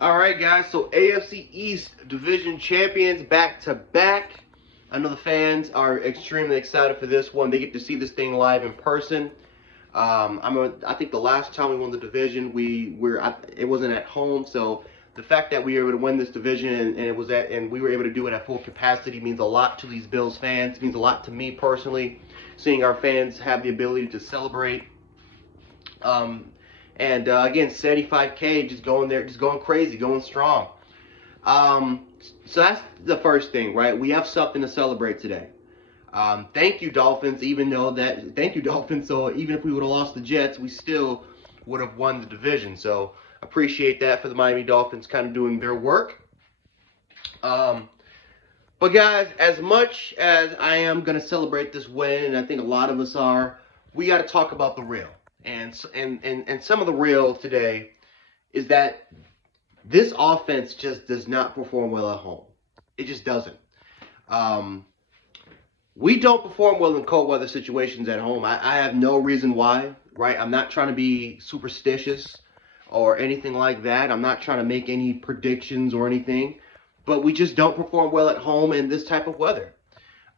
All right, guys. So AFC East Division champions back to back. I know the fans are extremely excited for this one. They get to see this thing live in person. I think the last time we won the division, it wasn't at home. So the fact that we were able to win this division and we were able to do it at full capacity means a lot to these Bills fans. It means a lot to me personally, seeing our fans have the ability to celebrate. Again, 75K, just going there, just going crazy, going strong. So that's the first thing, right? We have something to celebrate today. Thank you, Dolphins. Thank you, Dolphins. So even if we would have lost the Jets, we still would have won the division. So appreciate that for the Miami Dolphins kind of doing their work. But guys, as much as I am going to celebrate this win, and I think a lot of us are, we got to talk about the real. And some of the real today is that this offense just does not perform well at home. It just doesn't. We don't perform well in cold weather situations at home. I have no reason why, right? I'm not trying to be superstitious or anything like that. I'm not trying to make any predictions or anything. But we just don't perform well at home in this type of weather.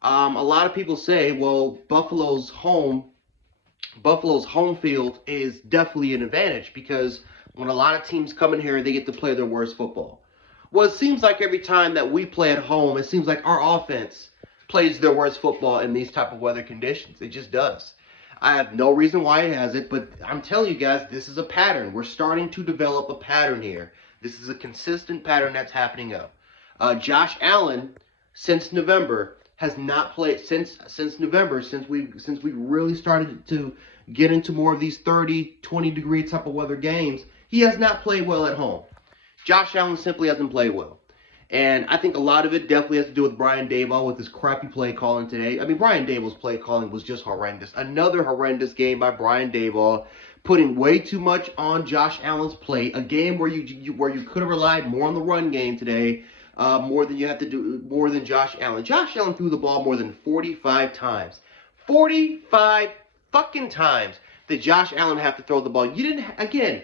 A lot of people say, well, Buffalo's home field is definitely an advantage because when a lot of teams come in here, they get to play their worst football. Well, it seems like every time that we play at home, it seems like our offense plays their worst football in these type of weather conditions. It just does. I have no reason why it has it, but I'm telling you guys, this is a pattern. We're starting to develop a pattern here. This is a consistent pattern that's happening up. Josh Allen, since November, has not played since November, since we really started to get into more of these 30, 20 degree type of weather games. He has not played well at home. Josh Allen simply hasn't played well. And I think a lot of it definitely has to do with Brian Daboll with his crappy play calling today. I mean, Brian Daboll's play calling was just horrendous. Another horrendous game by Brian Daboll, putting way too much on Josh Allen's plate. A game where you could have relied more on the run game today, more than Josh Allen. Josh Allen threw the ball more than 45 times. 45 fucking times that Josh Allen have to throw the ball. You didn't, again,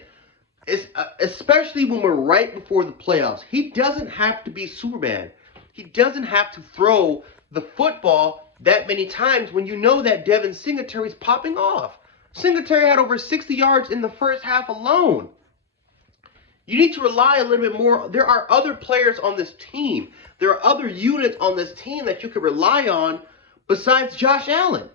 especially when we're right before the playoffs. He doesn't have to be Superman. He doesn't have to throw the football that many times when you know that Devin Singletary's popping off. Singletary had over 60 yards in the first half alone. You need to rely a little bit more. There are other players on this team. There are other units on this team that you could rely on besides Josh Allen.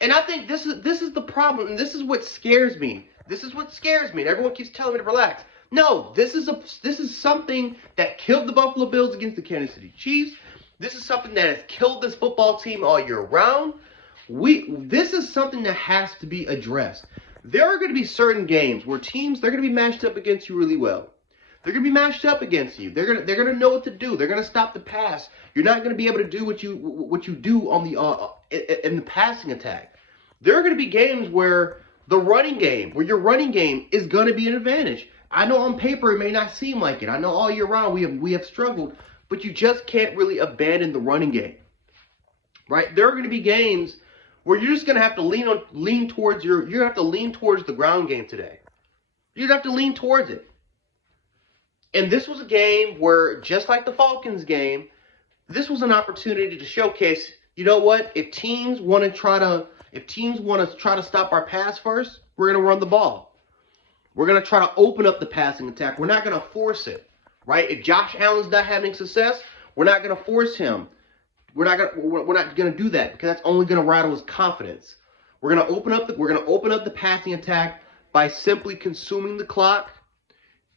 And I think this is the problem, and this is what scares me. This is what scares me. And everyone keeps telling me to relax. No, this is something that killed the Buffalo Bills against the Kansas City Chiefs. This is something that has killed this football team all year round. This is something that has to be addressed. There are going to be certain games where teams, they're going to be matched up against you really well. They're going to be matched up against you. They're going to know what to do. They're going to stop the pass. You're not going to be able to do what you do on in the passing attack. There are going to be games where your running game is going to be an advantage. I know on paper it may not seem like it. I know all year round we have struggled, but you just can't really abandon the running game. Right? There are going to be games where you're just going to have to lean towards the ground game today. You'd have to lean towards it. And this was a game where, just like the Falcons game, this was an opportunity to showcase, you know what, if teams want to try to stop our pass first, we're going to run the ball. We're going to try to open up the passing attack. We're not going to force it, right? If Josh Allen's not having success, we're not going to force him. We're not going to do that because that's only going to rattle his confidence. We're going to open up the passing attack by simply consuming the clock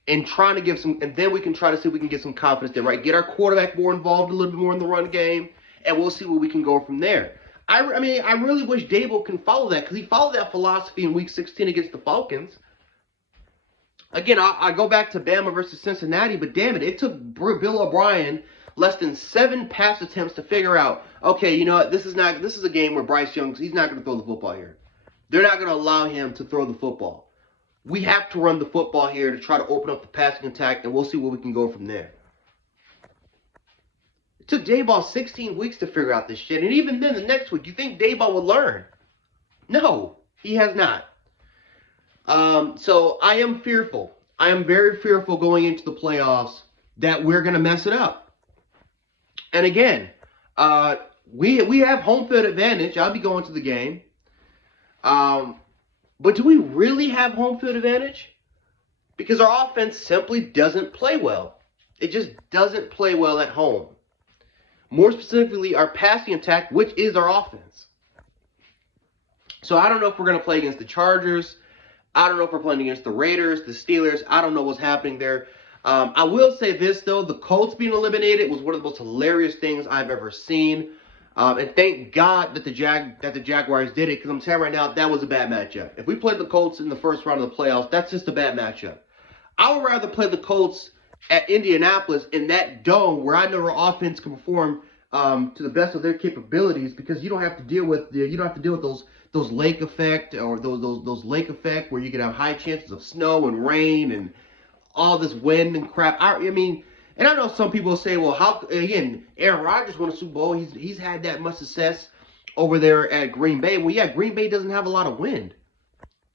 and trying to give some, and then we can try to see if we can get some confidence there, right? Get our quarterback more involved a little bit more in the run game, and we'll see where we can go from there. I really wish Daboll can follow that because he followed that philosophy in Week 16 against the Falcons. Again, I go back to Bama versus Cincinnati, but damn it, it took Bill O'Brien less than 7 pass attempts to figure out, okay, you know what, this is a game where Bryce Young, he's not going to throw the football here. They're not going to allow him to throw the football. We have to run the football here to try to open up the passing attack, and we'll see where we can go from there. It took Daboll 16 weeks to figure out this shit, and even then, the next week, you think Daboll would learn? No, he has not. So I am fearful. I am very fearful going into the playoffs that we're going to mess it up. And again, we have home field advantage. I'll be going to the game. But do we really have home field advantage? Because our offense simply doesn't play well. It just doesn't play well at home. More specifically, our passing attack, which is our offense. So I don't know if we're going to play against the Chargers. I don't know if we're playing against the Raiders, the Steelers. I don't know what's happening there. I will say this, though. The Colts being eliminated was one of the most hilarious things I've ever seen. And thank God that the Jaguars did it, because I'm telling you right now, that was a bad matchup. If we played the Colts in the first round of the playoffs, that's just a bad matchup. I would rather play the Colts at Indianapolis in that dome where I know our offense can perform to the best of their capabilities, because you don't have to deal with those lake effect or those lake effect where you can have high chances of snow and rain and all this wind and crap. I mean, and I know some people say, well, how, again, Aaron Rodgers won a Super Bowl. He's had that much success over there at Green Bay. Well, yeah, Green Bay doesn't have a lot of wind.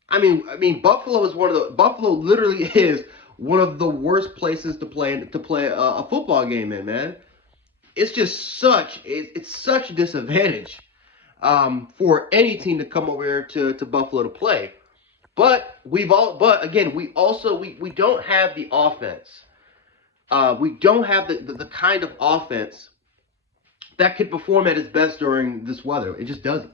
I mean, Buffalo literally is one of the worst places to play a football game in, man. It's just such a disadvantage for any team to come over here to Buffalo to play. But we don't have the offense. We don't have the kind of offense that could perform at its best during this weather. It just doesn't.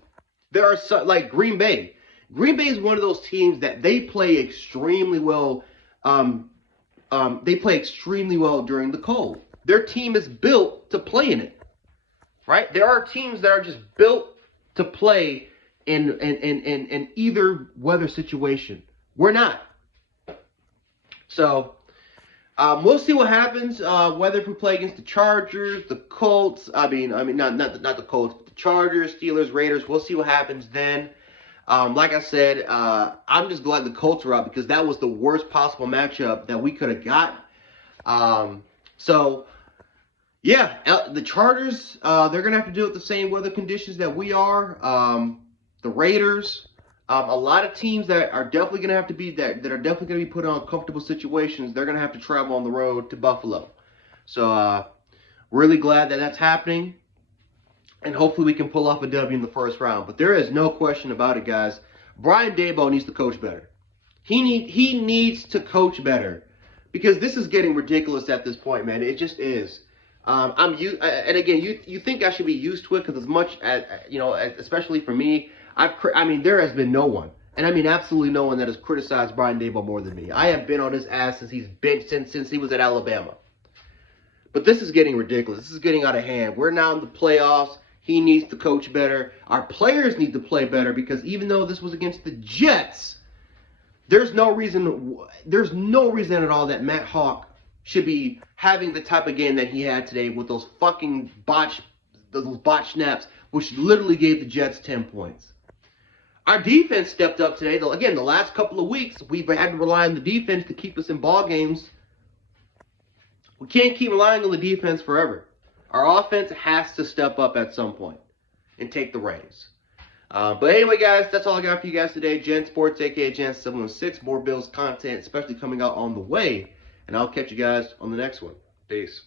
There are some, like Green Bay. Green Bay is one of those teams that they play extremely well. They play extremely well during the cold. Their team is built to play in it, right? There are teams that are just built to play in either weather situation. We're not. So we'll see what happens. Whether if we play against the Chargers, the Colts. I mean, not the Colts, but the Chargers, Steelers, Raiders. We'll see what happens then. Like I said, I'm just glad the Colts are out, because that was the worst possible matchup that we could have got. So, yeah, the Chargers, they're going to have to deal with the same weather conditions that we are. The Raiders, a lot of teams that are definitely going to have to be that are definitely going to be put on comfortable situations. They're going to have to travel on the road to Buffalo. So, really glad that that's happening. And hopefully we can pull off a W in the first round. But there is no question about it, guys. Brian Daboll needs to coach better. He needs to coach better, because this is getting ridiculous at this point, man. It just is. And again, you think I should be used to it, because as much as, especially for me, there has been no one, and I mean absolutely no one, that has criticized Brian Daboll more than me. I have been on his ass since he was at Alabama. But this is getting ridiculous. This is getting out of hand. We're now in the playoffs. He needs to coach better. Our players need to play better, because even though this was against the Jets, there's no reason at all that Matt Hawk should be having the type of game that he had today with those fucking botch snaps, which literally gave the Jets 10 points. Our defense stepped up today. Again, the last couple of weeks, we've had to rely on the defense to keep us in ball games. We can't keep relying on the defense forever. Our offense has to step up at some point and take the reins. But anyway, guys, that's all I got for you guys today. Gen Sports, a.k.a. Gen 716. More Bills content, especially coming out on the way. And I'll catch you guys on the next one. Peace.